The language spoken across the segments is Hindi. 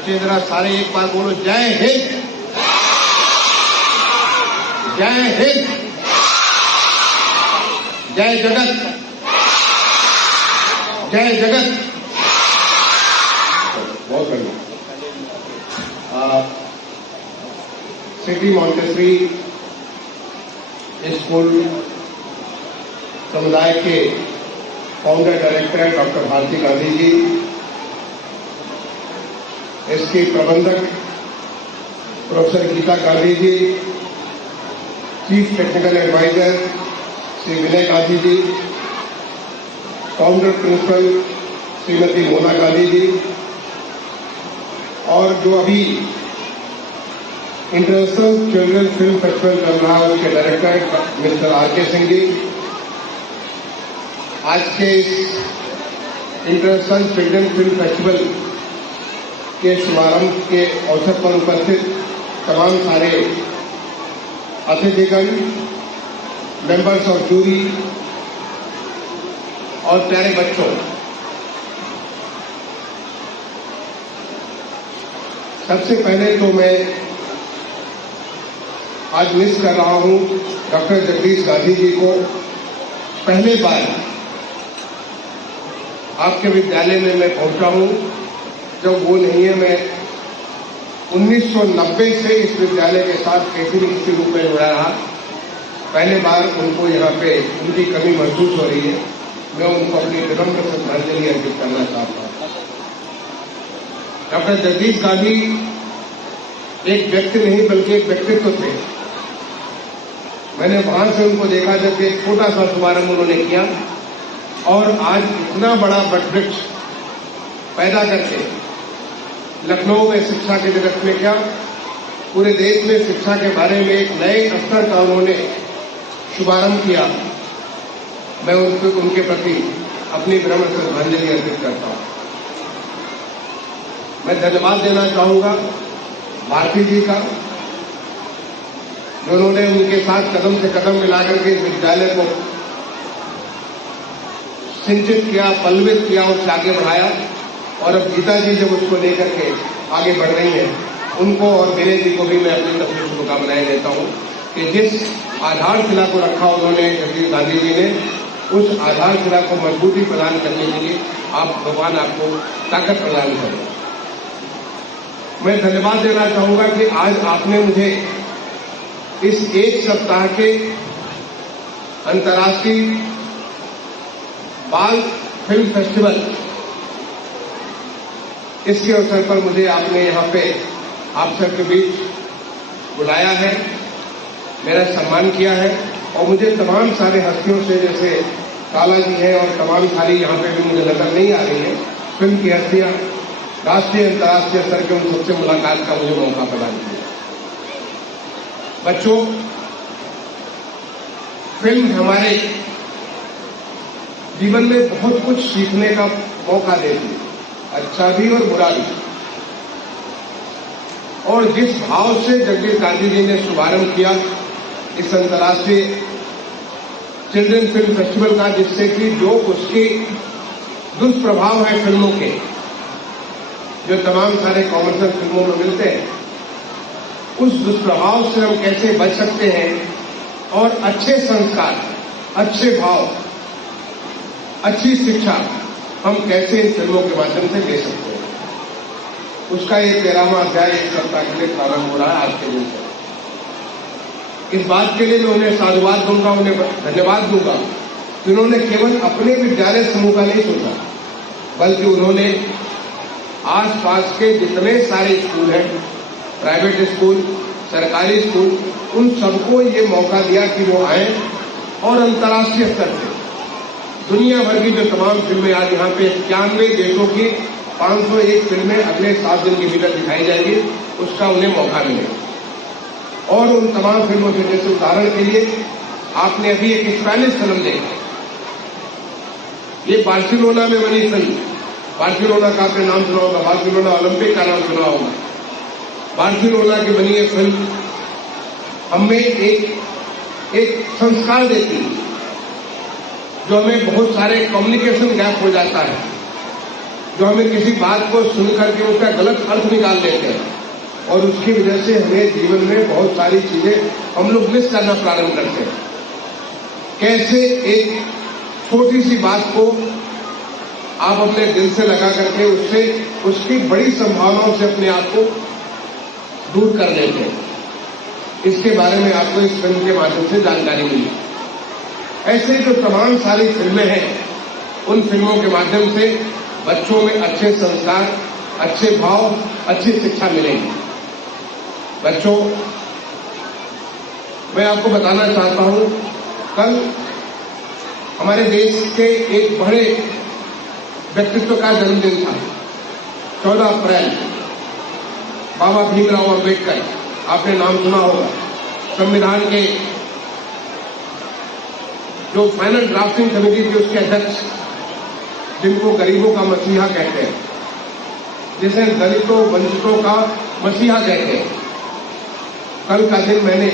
बच्चे जरा सारे एक बार बोलो, जय हिंद, जय हिंद, जय जगत, जय जगत। बहुत बढ़िया। सिटी मॉन्टेसरी स्कूल समुदाय के founder director doctor Bharati Gandhi ji, इसकी प्रबंधक professor Geeta Gandhi ji, chief technical adviser Shri Vinay Gandhi ji, founder principal Shrimati Mona Gandhi ji, और जो अभी इंटरनेशनल चिल्ड्रन फिल्म फेस्टिवल चल रहा है उसके director mister R K. Singh ji, आज के इस इंटरनेशनल चिल्ड्रन फिल्म फेस्टिवल के शुभारंभ के अवसर पर उपस्थित तमाम सारे अतिथिगण, मेंबर्स ऑफ जूरी और प्यारे बच्चों, सबसे पहले तो मैं आज मिस कर रहा हूं डॉक्टर जगदीश गांधी जी को। पहले बार आपके विद्यालय में मैं पहुंचा हूं जब वो नहीं है। मैं 1990 से इस विद्यालय के साथ कैसे के रूप में जुड़ा रहा। पहले बार उनको यहाँ पे उनकी कमी महसूस हो रही है। मैं उनको अपनी विनम्र श्रद्धांजलि अर्पित करना चाहता हूँ। डॉक्टर जगदीश गांधी एक व्यक्ति नहीं बल्कि एक व्यक्तित्व थे। मैंने वहां से उनको देखा जब एक छोटा सा शुभारंभ उन्होंने किया और आज इतना बड़ा वटवृक्ष पैदा करके लखनऊ में शिक्षा के जगत में क्या पूरे देश में शिक्षा के बारे में एक नए स्तर का उन्होंने शुभारंभ किया। मैं उनके प्रति अपनी विनम्र श्रद्धांजलि अर्पित करता हूं। मैं धन्यवाद देना चाहूंगा भारती जी का, जो उन्होंने उनके साथ कदम से कदम मिलाकर के इस विद्यालय को सिंचित किया, पल्लवित किया और आगे बढ़ाया। और अब गीता जी जब उसको लेकर के आगे बढ़ रही हैं, उनको और विनय जी को भी मैं अपनी तरफ से शुभकामनाएं देता हूं कि जिस आधारशिला को रखा उन्होंने जगदीश गांधी जी ने, उस आधारशिला को मजबूती प्रदान करने के लिए आप भगवान आपको ताकत प्रदान करें। मैं धन्यवाद देना चाहूंगा कि आज आपने मुझे इस एक सप्ताह के अंतर्राष्ट्रीय बाल फिल्म फेस्टिवल, इसके अवसर पर मुझे आपने यहाँ पे आप सबके बीच बुलाया है, मेरा सम्मान किया है। और मुझे तमाम सारे हस्तियों से, जैसे काला जी हैं और तमाम सारी यहाँ पे भी मुझे नजर नहीं आ रही है, फिल्म की हस्तियां, राष्ट्रीय अंतर्राष्ट्रीय स्तर के उन सबसे मुलाकात का मुझे मौका प्रदान किया। बच्चों, फिल्म हमारे जीवन में बहुत कुछ सीखने का मौका देती है, अच्छा भी और बुरा भी। और जिस भाव से जगदीश गांधी जी ने शुभारंभ किया इस अंतर्राष्ट्रीय चिल्ड्रन फिल्म फेस्टिवल का, जिससे कि जो उसके दुष्प्रभाव है फिल्मों के, जो तमाम सारे कॉमर्शियल फिल्मों में मिलते हैं, उस दुष्प्रभाव से हम कैसे बच सकते हैं और अच्छे संस्कार, अच्छे भाव, अच्छी शिक्षा हम कैसे इन फिल्मों के माध्यम से दे सकते हैं, उसका ये 13वां अध्याय एक सप्ताह के लिए प्रारंभ हो रहा है आज के दिन से। इस बात के लिए मैं उन्हें साधुवाद दूंगा, उन्हें धन्यवाद दूंगा कि उन्होंने केवल अपने विद्यालय समूह का नहीं सोचा, बल्कि उन्होंने आसपास के जितने सारे स्कूल हैं, प्राइवेट स्कूल, सरकारी स्कूल, उन सबको ये मौका दिया कि वो आए और अंतर्राष्ट्रीय स्तर से दुनिया भर की जो तमाम फिल्में आज यहाँ पे 91 देशों की 501 फिल्में अगले 7 दिन के भीतर दिखाई जाएगी, उसका उन्हें मौका मिलेगा। और उन तमाम फिल्मों के जैसे उदाहरण के लिए आपने अभी एक स्पेनिश फिल्म देखी, ये बार्सिलोना में बनी फिल्म। बार्सिलोना का आपने नाम सुना होगा, बार्सिलोना ओलंपिक का नाम सुना होगा। बार्सिलोना की बनी ये फिल्म हमें एक संस्कार देती है, जो हमें बहुत सारे कम्युनिकेशन गैप हो जाता है, जो हमें किसी बात को सुन करके उसका गलत अर्थ निकाल लेते हैं और उसकी वजह से हमें जीवन में बहुत सारी चीजें हम लोग मिस करना प्रारंभ करते हैं। कैसे एक छोटी सी बात को आप अपने दिल से लगा करके उससे उसकी बड़ी संभावनाओं से अपने आप को दूर कर लेते हैं, इसके बारे में आपको इस फिल्म के माध्यम से जानकारी मिली। ऐसे जो तमाम सारी फिल्में हैं, उन फिल्मों के माध्यम से बच्चों में अच्छे संस्कार, अच्छे भाव, अच्छी शिक्षा मिलेगी। बच्चों, मैं आपको बताना चाहता हूं, कल हमारे देश के एक बड़े व्यक्तित्व का जन्मदिन था, 14 अप्रैल। बाबा भीमराव अम्बेडकर, आपने नाम सुना होगा। संविधान के जो फाइनल ड्राफ्टिंग कमेटी थी उसके अध्यक्ष, जिनको गरीबों का मसीहा कहते हैं, जिसे दलितों वंचितों का मसीहा कहते हैं। कल का दिन मैंने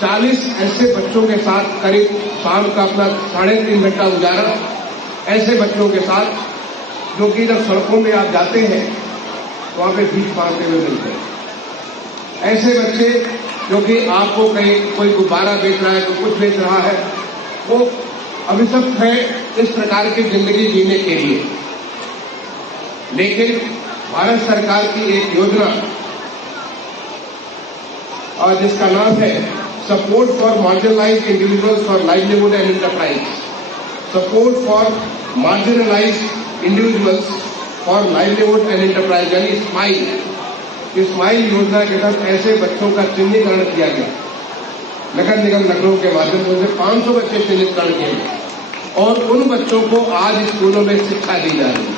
40 ऐसे बच्चों के साथ करीब शाम का अपना 3.5 घंटा गुजारा, ऐसे बच्चों के साथ जो कि जब सड़कों में आप जाते हैं तो वहां पे भीख मांगते हुए मिलते हैं। ऐसे बच्चे जो कि आपको कहीं कोई गुब्बारा बेच रहा है, कोई कुछ बेच रहा है, वो अभिशप्त है इस प्रकार की जिंदगी जीने के लिए। लेकिन भारत सरकार की एक योजना और जिसका नाम है support for marginalised individuals for livelihood and enterprise, support for marginalised individuals for livelihood and enterprise, यानी स्माइल योजना के तहत ऐसे बच्चों का चिन्हीकरण किया गया। नगर निगम लखनऊ के माध्यम से 500 बच्चे चिन्हितकरण किए गए और उन बच्चों को आज स्कूलों में शिक्षा दी जा रही है।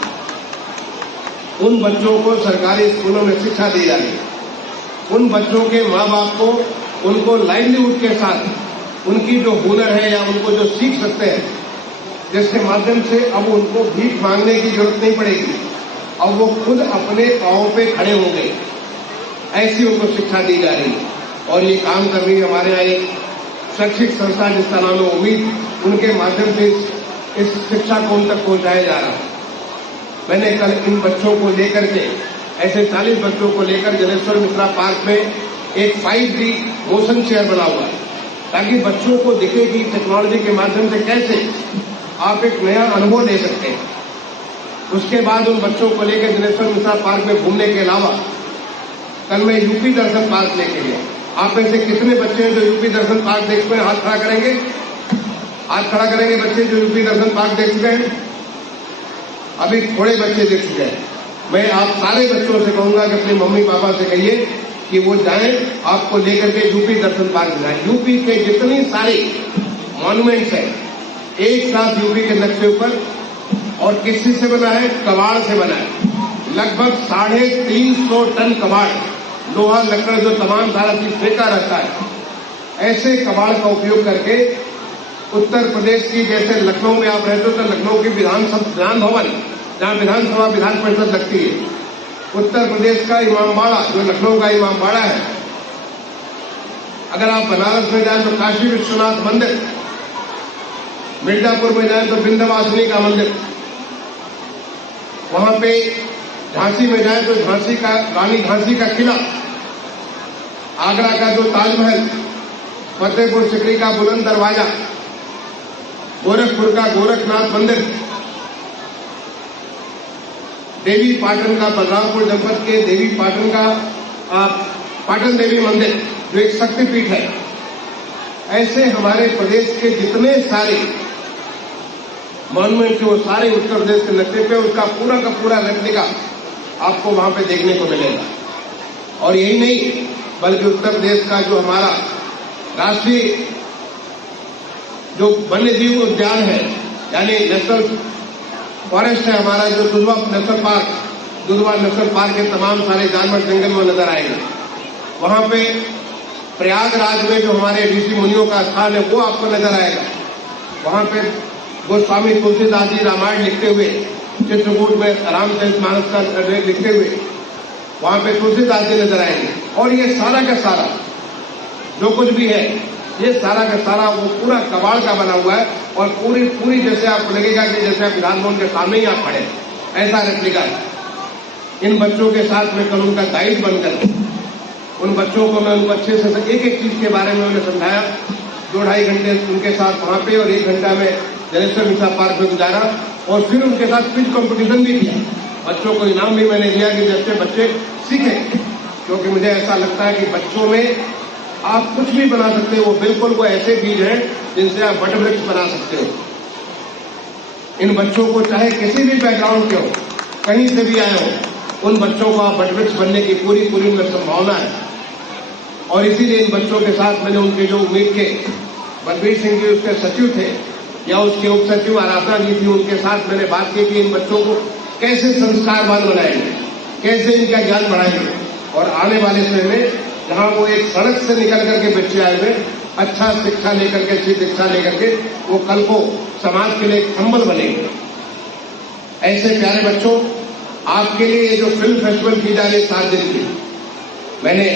उन बच्चों को सरकारी स्कूलों में शिक्षा दी जा रही है। उन बच्चों के माँ बाप को उनको लाइवलीहुड के साथ उनकी जो हुनर है या उनको जो सीख सकते हैं, जिसके माध्यम से अब उनको भीख मांगने की जरूरत नहीं पड़ेगी, अब वो खुद अपने पांवों पे खड़े होंगे, ऐसी उनको शिक्षा दी जा रही है। और ये काम कर रही है हमारे यहाँ एक शैक्षिक संस्था जिसका नाम है उम्मीद, उनके माध्यम से इस शिक्षा को उन तक पहुंचाया जा रहा है। मैंने कल इन बच्चों को लेकर के, ऐसे 40 बच्चों को लेकर जलेश्वर मिश्रा पार्क में एक 5D मोशन चेयर बना हुआ है, ताकि बच्चों को दिखे कि टेक्नोलॉजी के माध्यम से कैसे आप एक नया अनुभव ले सकते हैं। उसके बाद उन बच्चों को लेकर जलेश्वर मिश्रा पार्क में घूमने के अलावा कल मैं यूपी दर्शन पार्क लेके गया। आप में से कितने बच्चे हैं जो यूपी दर्शन पार्क देख चुके हैं? हाथ खड़ा करेंगे, हाथ खड़ा करेंगे बच्चे जो यूपी दर्शन पार्क देख चुके हैं। अभी थोड़े बच्चे देख चुके हैं। मैं आप सारे बच्चों से कहूंगा कि अपने मम्मी पापा से कहिए कि वो जाएं, आपको लेकर के यूपी दर्शन पार्क जाएं। यूपी के जितनी सारी मॉन्यूमेंट्स हैं एक साथ यूपी के नक्शे ऊपर, और किस चीज से बना है? कबाड़ से बना है। लगभग 350 टन कबाड़, लोहा लकड़ जो तमाम सारा चीज फेंका रहता है, ऐसे कबाड़ का उपयोग करके उत्तर प्रदेश की, जैसे लखनऊ में आप रहते हो तो लखनऊ की विधान भवन जहां विधानसभा विधान परिषद लगती है, उत्तर प्रदेश का इमामबाड़ा जो लखनऊ का इमामबाड़ा है, अगर आप बनारस में जाए तो काशी विश्वनाथ मंदिर, मिर्जापुर में जाए तो विंध्यवासिनी का मंदिर, वहां पे झांसी में जाए तो झांसी का रानी झांसी का किला, आगरा का जो ताजमहल, फतेहपुर सिकरी का बुलंद दरवाजा, गोरखपुर का गोरखनाथ मंदिर, देवी पाटन का बलरामपुर जनपद के देवी पाटन का पाटन देवी मंदिर जो एक शक्तिपीठ है। ऐसे हमारे प्रदेश के जितने सारे मॉन्यूमेंट थे वो सारे उत्तर प्रदेश के नक्शे पे, उसका पूरा का पूरा रेप्लिका आपको वहां पे देखने को मिलेगा। और यही नहीं बल्कि उत्तर प्रदेश का जो हमारा राष्ट्रीय जो वन्यजीव उद्यान है, यानी नेशनल फॉरेस्ट है हमारा, जो Dudhwa national park, Dudhwa national park के तमाम सारे जानवर जंगल में नजर आएंगे। वहां पे प्रयागराज में जो हमारे ऋषि मुनियों का स्थान है वो आपको नजर आएगा। वहां पे गोस्वामी तुलसीदास जी रामायण लिखते हुए, चित्रकूट में रामचरितमानस का लिखते हुए वहां पे तुलसीदास जी नजर आएंगे। और ये सारा का सारा जो कुछ भी है, ये सारा का सारा वो पूरा कबाड़ का बना हुआ है, और पूरी जैसे आपको लगेगा कि जैसे आप विधान भवन के सामने ही आप खड़े, ऐसा रेप्लिका। इन बच्चों के साथ में कल उनका गाइड बनकर उन बच्चों को मैं उनको अच्छे से एक एक चीज के बारे में उन्हें समझाया। 2-2.5 घंटे उनके साथ वहां पे और 1 घंटा में जलेश्वर मिश्रा पार्क में गुजारा और फिर उनके साथ क्विज कंपटीशन भी किया। बच्चों को इनाम भी मैंने दिया कि जैसे बच्चे सीखें, क्योंकि मुझे ऐसा लगता है कि बच्चों में आप कुछ भी बना सकते हो। वो बिल्कुल वो ऐसे बीज हैं जिनसे आप वटवृक्ष बना सकते हो। इन बच्चों को चाहे किसी भी बैकग्राउंड के हो, कहीं से भी आए हो, उन बच्चों को आप वटवृक्ष बनने की पूरी उनमें संभावना है। और इसीलिए इन बच्चों के साथ मैंने उनके जो उम्मीद के बलबीर सिंह जी उसके सचिव थे या उसके उप सचिव आराधना जी थी, उनके साथ मैंने बात की कि इन बच्चों को कैसे संस्कारवान बनाएंगे, कैसे इनका ज्ञान बढ़ाएंगे और आने वाले समय में जहां वो एक सड़क से निकल करके बच्चे आए हुए अच्छा शिक्षा लेकर के, अच्छी शिक्षा लेकर के वो कल को समाज के लिए एक संबल बनेंगे। ऐसे प्यारे बच्चों, आपके लिए ये जो फिल्म फेस्टिवल की जा रही है 7 दिन की, मैंने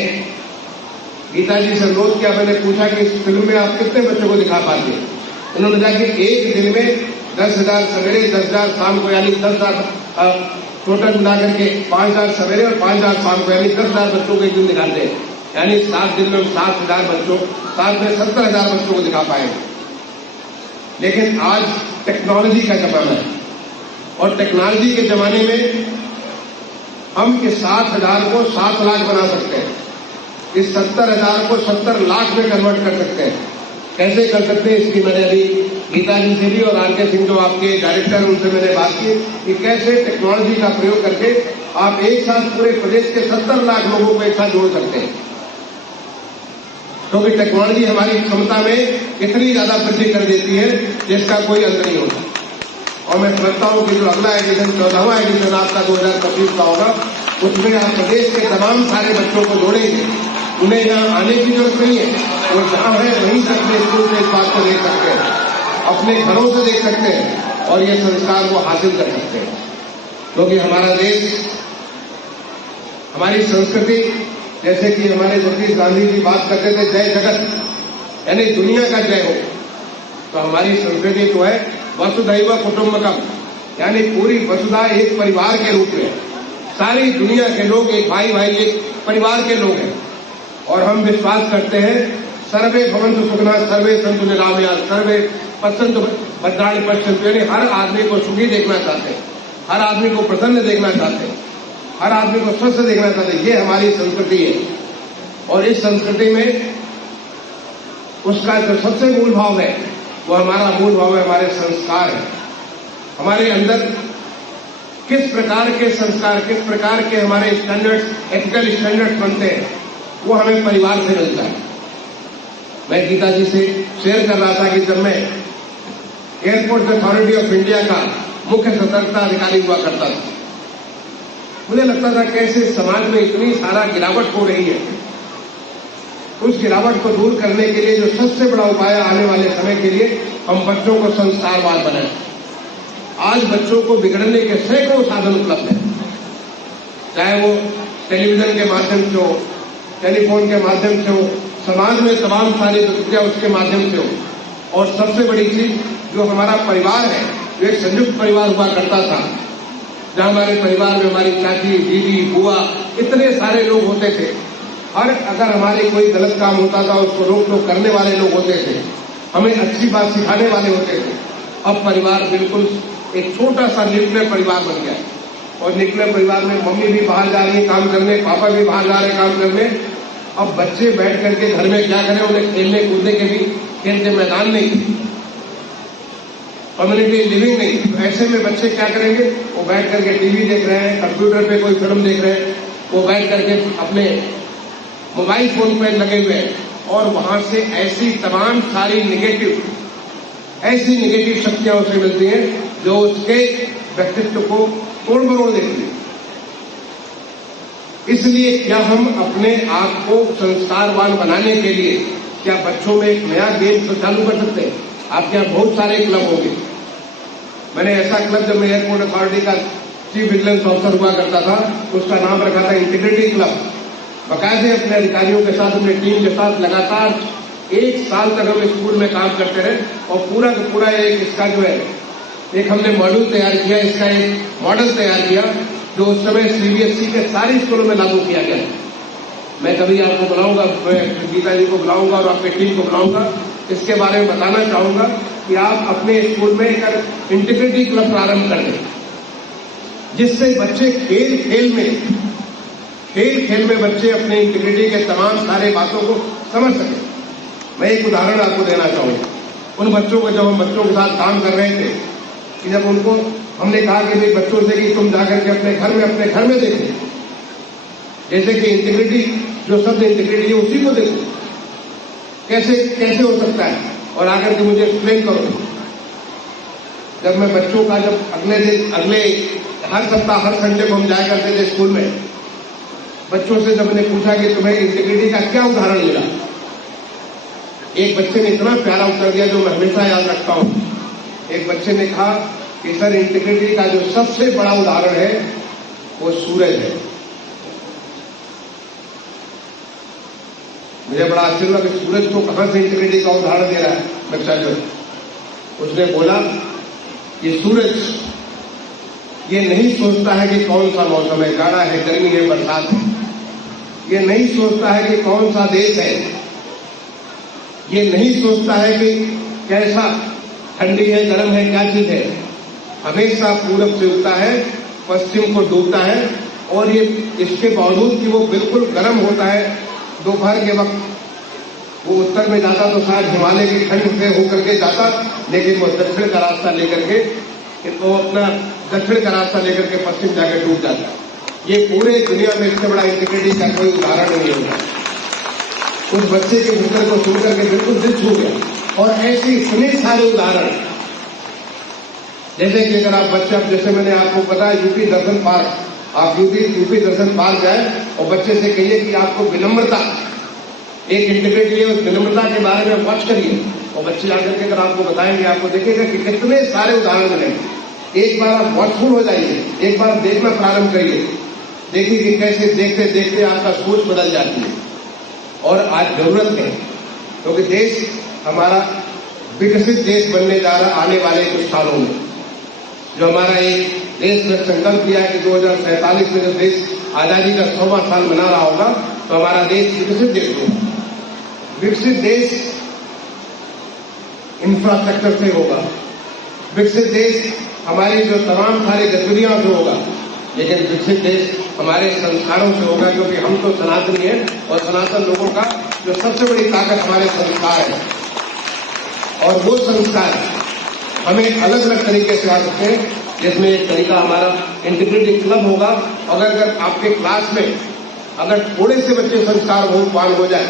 गीता जी से अनुरोध किया, मैंने पूछा कि इस फिल्म में आप कितने बच्चों को दिखा पाते हैं। उन्होंने कहा कि एक दिन में 10,000 सवेरे 10,000 शाम को, यानी 10,000 टोटल मिलाकर के 5,000 सवेरे और 5,000 शाम को, यानी 10,000 बच्चों को एक दिन दिखाते हैं। यानी 7 दिन में 7,000 बच्चों, 7 में 70,000 बच्चों को दिखा पाएंगे। लेकिन आज टेक्नोलॉजी का जमाना है और टेक्नोलॉजी के जमाने में हम इस 7,000 को 7 लाख बना सकते हैं, इस 70,000 को 70 लाख में कन्वर्ट कर सकते हैं। कैसे कर सकते हैं, इसकी मैंने अभी गीता जी से भी और आर के सिंह जो आपके डायरेक्टर हैं उनसे मैंने बात की कि कैसे टेक्नोलॉजी का प्रयोग करके आप एक साथ पूरे प्रदेश के 70 लाख लोगों को एक साथ जोड़ सकते हैं। क्योंकि टेक्नोलॉजी हमारी क्षमता में इतनी ज्यादा वृद्धि कर देती है जिसका कोई अंत नहीं होता। और मैं समझता हूं कि जो अगला एडिशन 14वां एडिशन आपका 2025 का होगा, उसमें आप प्रदेश के तमाम सारे बच्चों को जोड़ेंगे। उन्हें यहाँ आने की जरूरत नहीं है, वो जहां है वहीं से अपने स्कूल से इस बात को देख सकते हैं, अपने घरों से देख सकते हैं और ये संस्कार को हासिल कर सकते हैं। क्योंकि हमारा देश, हमारी संस्कृति, जैसे कि हमारे जगदीश गांधी जी बात करते थे जय जगत, यानी दुनिया का जय हो, तो हमारी संस्कृति तो है वसुधैव कुटुंबकम, यानी पूरी वसुधा एक परिवार के रूप में, सारी दुनिया के लोग एक भाई एक परिवार के लोग हैं। और हम विश्वास करते हैं सर्वे भवन्तु सुखिनः, सर्वे सन्तु निरामयाः, सर्वे पश्यन्तु भद्राणि पश्यन्तु, यानी हर आदमी को सुखी देखना चाहते हैं, हर आदमी को प्रसन्न देखना चाहते हैं, हर आदमी को स्वस्थ देखना चाहते हैं। ये हमारी संस्कृति है और इस संस्कृति में उसका जो सबसे मूल भाव है वो हमारा मूल भाव है, हमारे संस्कार है। हमारे अंदर किस प्रकार के संस्कार, किस प्रकार के हमारे स्टैंडर्ड्स, एथिकल स्टैंडर्ड्स बनते हैं, वो हमें परिवार से मिलता है। मैं गीता जी से शेयर कर रहा था कि जब मैं एयरपोर्ट अथॉरिटी ऑफ इंडिया का मुख्य सतर्कता अधिकारी हुआ करता था, मुझे लगता था कैसे समाज में इतनी सारा गिरावट हो रही है, उस गिरावट को दूर करने के लिए जो सबसे बड़ा उपाय आने वाले समय के लिए हम बच्चों को संस्कारवान बनाएं। आज बच्चों को बिगड़ने के सैकड़ों साधन उपलब्ध हैं, चाहे वो टेलीविजन के माध्यम से हो, टेलीफोन के माध्यम से हो, समाज में तमाम सारी प्रक्रिया उसके माध्यम से हो। और सबसे बड़ी चीज जो हमारा परिवार है, जो एक संयुक्त परिवार हुआ करता था, जहां हमारे परिवार में हमारी चाची, दीदी, बुआ, इतने सारे लोग होते थे। हर अगर हमारे कोई गलत काम होता था उसको रोक टोक करने वाले लोग होते थे, हमें अच्छी बात सिखाने वाले होते थे। अब परिवार बिल्कुल एक छोटा सा न्यूक्लियर परिवार बन गया और न्यूक्लियर परिवार में मम्मी भी बाहर जा रही है काम करने, पापा भी बाहर जा रहे हैं काम करने। अब बच्चे बैठ करके घर में क्या करें, उन्हें खेलने कूदने के भी खेल के मैदान नहीं, कम्युनिटी लिविंग नहीं। तो ऐसे में बच्चे क्या करेंगे, वो बैठ करके टीवी देख रहे हैं, कंप्यूटर पे कोई फिल्म देख रहे हैं, वो बैठ करके अपने मोबाइल फोन पे लगे हुए हैं और वहां से ऐसी तमाम सारी नेगेटिव शक्तियां उसे मिलती हैं जो उसके व्यक्तित्व को तोड़ मरोड़ देती है। इसलिए क्या हम अपने आप को संस्कारवान बनाने के लिए क्या बच्चों में एक नया गेम तो चालू कर सकते हैं? आपके यहाँ बहुत सारे क्लब होंगे। मैंने ऐसा क्लब, जब मैं एयरपोर्ट अथॉरिटी का चीफ विजिलेंस ऑफिसर हुआ करता था, उसका नाम रखा था इंटीग्रिटी क्लब। बाकायदे अपने अधिकारियों के साथ, अपनी टीम के साथ लगातार 1 साल तक हम स्कूल में काम करते रहे और पूरा का पूरा एक इसका जो है एक हमने मॉड्यूल तैयार किया, इसका एक मॉडल तैयार किया जो उस समय सीबीएसई के सारे स्कूलों में लागू किया गया। मैं कभी आपको बुलाऊंगा, गीता जी को बुलाऊंगा और आपकी टीम को बुलाऊंगा, इसके बारे में बताना चाहूंगा कि आप अपने स्कूल में एक इंटीग्रिटी क्लब प्रारंभ कर दें, जिससे बच्चे खेल खेल में बच्चे अपने इंटीग्रिटी के तमाम सारे बातों को समझ सकें। मैं एक उदाहरण आपको देना चाहूंगा। उन बच्चों को जब हम बच्चों के साथ काम कर रहे थे कि जब उनको हमने कहा कि भाई बच्चों से कि तुम जाकर के अपने घर में देखो, जैसे कि इंटीग्रिटी, जो शब्द इंटीग्रिटी है उसी को देखो, कैसे हो सकता है, और आकर के मुझे एक्सप्लेन करो। जब मैं बच्चों का जब अगले हर सप्ताह हर संडे को हम जाया करते थे स्कूल में, बच्चों से जब मैंने पूछा कि तुम्हें इंटीग्रिटी का क्या उदाहरण मिला, एक बच्चे ने इतना प्यारा उत्तर दिया जो मैं हमेशा याद रखता हूं। एक बच्चे ने कहा कि सर, इंटीग्रिटी का जो सबसे बड़ा उदाहरण है वो सूरज है। मुझे बड़ा आश्चर्य हुआ कि सूरज को कहां से इंटीग्रिटी का उदाहरण दे रहा है बच्चा जो। उसने बोला कि सूरज ये नहीं सोचता है कि कौन सा मौसम है, जाड़ा है, गर्मी है, बरसात है। ये नहीं सोचता है कि कौन सा देश है, ये नहीं सोचता है कि कैसा ठंडी है, गर्म है, क्या चीज है। हमेशा पूरब से उगता है, पश्चिम को डूबता है, और ये इसके बावजूद कि वो बिल्कुल गर्म होता है दोपहर के वक्त, वो उत्तर में जाता तो शायद हिमालय की ठंड से होकर के जाता, लेकिन वो दक्षिण का रास्ता लेकर के पश्चिम जाकर डूब जाता। ये पूरे दुनिया में इससे बड़ा इंटीग्रिटी का कोई उदाहरण नहीं होगा। उस बच्चे के उत्तर को सुनकर के बिल्कुल दिल छू गया। और ऐसे इतने सारे उदाहरण, जैसे कि अगर आप बच्चा, जैसे मैंने आपको बताया यूपी दर्शन पार्क, आप यूपी दर्शन पार्क जाए और बच्चे से कहिए कि आपको विनम्रता, एक इंटीग्रिटी है, उस विनम्रता के बारे में वॉच करिए, और बच्चे आकर के अगर आपको बताएंगे, आपको देखेगा कि कितने सारे उदाहरण मिलेंगे। एक बार आप वॉचफुल हो जाइए, एक बार देखना प्रारंभ करिए, देखिए कि कैसे देखते देखते आपका सोच बदल जाती है। और आज जरूरत है, क्योंकि देश हमारा विकसित देश बनने जा रहा आने वाले कुछ सालों में। जो हमारा एक देश ने संकल्प किया है कि 2047 में जब देश आजादी का 100वां साल मना रहा होगा तो हमारा देश विकसित देश होगा। विकसित देश इंफ्रास्ट्रक्चर से होगा, विकसित देश हमारी जो तमाम सारी गतिविधियों से होगा, लेकिन विकसित देश हमारे संस्कारों से होगा, क्योंकि हम तो सनातनी हैं और सनातन लोगों का जो सबसे बड़ी ताकत हमारे संस्कार है। और वो संस्कार हमें अलग अलग तरीके से आ सकते हैं, जिसमें एक तरीका हमारा इंटीग्रिटी क्लब होगा। अगर आपके क्लास में अगर थोड़े से बच्चे संस्कार बहुवान हो जाए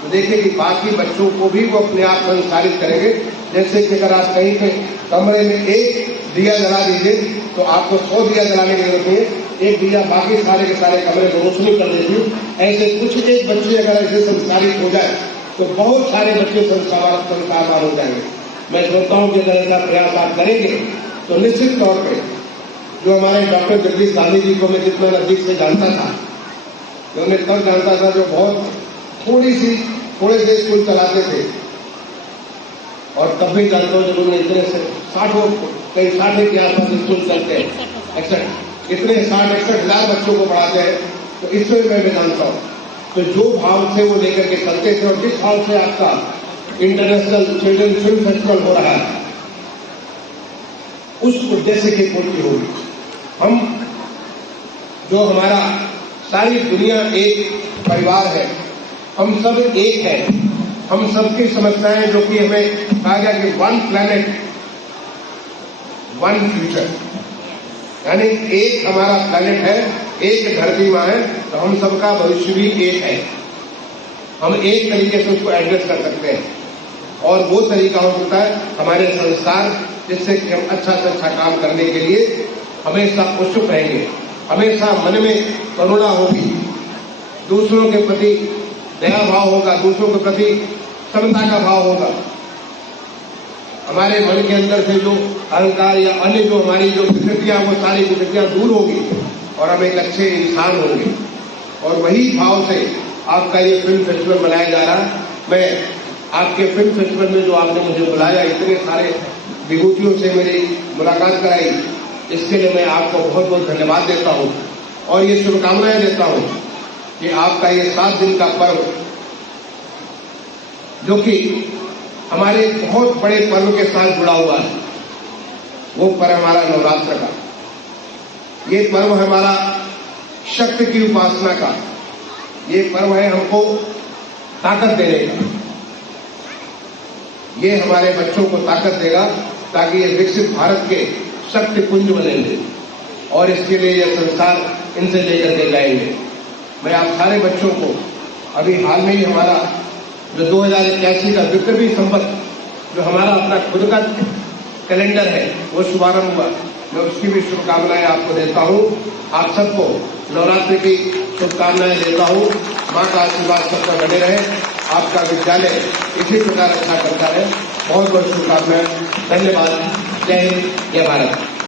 तो देखिए कि बाकी बच्चों को भी वो अपने आप संस्कारित करेंगे। जैसे कि अगर आप कहीं के कमरे में एक दिया जला दीजिए तो आपको 100 दिया जलाने की जरूरत है, एक दिया बाकी सारे के सारे कमरे को रोशनी कर देती है। ऐसे कुछ एक बच्चे अगर ऐसे संस्कारित हो जाए तो बहुत सारे बच्चे संस्कारवान हो जाएंगे। मैं सोचता हूं कि अगर ऐसा प्रयास आप करेंगे तो निश्चित तौर पर जो हमारे डॉक्टर जगदीश गांधी जी को मैं जितना नजदीक से जानता था, जो मैं तब जानता था, जो बहुत थोड़े से स्कूल चलाते थे, और तब भी जानता हूं जब उन्होंने इतने 60 के आसपास स्कूल चलते हैं, 61 इतने 60-61 हजार बच्चों को पढ़ाते हैं, तो इसमें मैं भी जानता हूं। तो जो भाव से वो लेकर के चलते थे और जिस भाव से आपका इंटरनेशनल चिल्ड्रन फिल्म फेस्टिवल हो रहा है, उस उद्देश्य की पूर्ति होगी। हम जो हमारा सारी दुनिया एक परिवार है, हम सब एक है, हम सबकी समस्याएं जो कि हमें कहा गया कि 1 प्लैनेट 1 फ्यूचर, यानी एक हमारा प्लैनेट है, एक धरती मां है, तो हम सबका भविष्य भी एक है। हम एक तरीके से उसको एड्रेस कर सकते हैं, और वो तरीका हो सकता है हमारे संस्कार, जिससे कि हम अच्छा से अच्छा काम करने के लिए हमेशा उत्सुक रहेंगे, हमेशा मन में करुणा होगी, दूसरों के प्रति दया भाव होगा, दूसरों के प्रति समता का भाव होगा। हमारे मन के अंदर से जो अहंकार या अन्य जो हमारी जो विकृतियां, वो सारी विकृतियां दूर होगी और हम एक अच्छे इंसान होंगे। और वही भाव से आपका ये फिल्म फेस्टिवल मनाया जा रहा है। मैं आपके फिल्म फेस्टिवल में जो आपने मुझे बुलाया, इतने सारे विभूतियों से मेरी मुलाकात कराई, इसके लिए मैं आपको बहुत बहुत धन्यवाद देता हूं और ये शुभकामनाएं देता हूं कि आपका ये 7 दिन का पर्व, जो कि हमारे बहुत बड़े पर्व के साथ जुड़ा हुआ है, वो पर्व हमारा नवरात्र का, ये पर्व है हमारा शक्ति की उपासना का, ये पर्व है हमको ताकत देने का। ये हमारे बच्चों को ताकत देगा ताकि ये विकसित भारत के शक्ति पुंज बनेंगे और इसके लिए ये संसार इनसे लेकर के जाएंगे। मैं आप सारे बच्चों को, अभी हाल में ही हमारा जो 2081 का विक्रमी संवत, जो हमारा अपना खुद का कैलेंडर है, वो शुभारंभ हुआ, मैं उसकी भी शुभकामनाएं आपको देता हूं। आप सबको नवरात्रि की शुभकामनाएं देता हूं। मां का आशीर्वाद सब पर बने रहे, आपका विद्यालय इसी प्रकार अच्छा करता रहे। बहुत बहुत शुभकामनाएं। धन्यवाद। जय हिंद, जय भारत।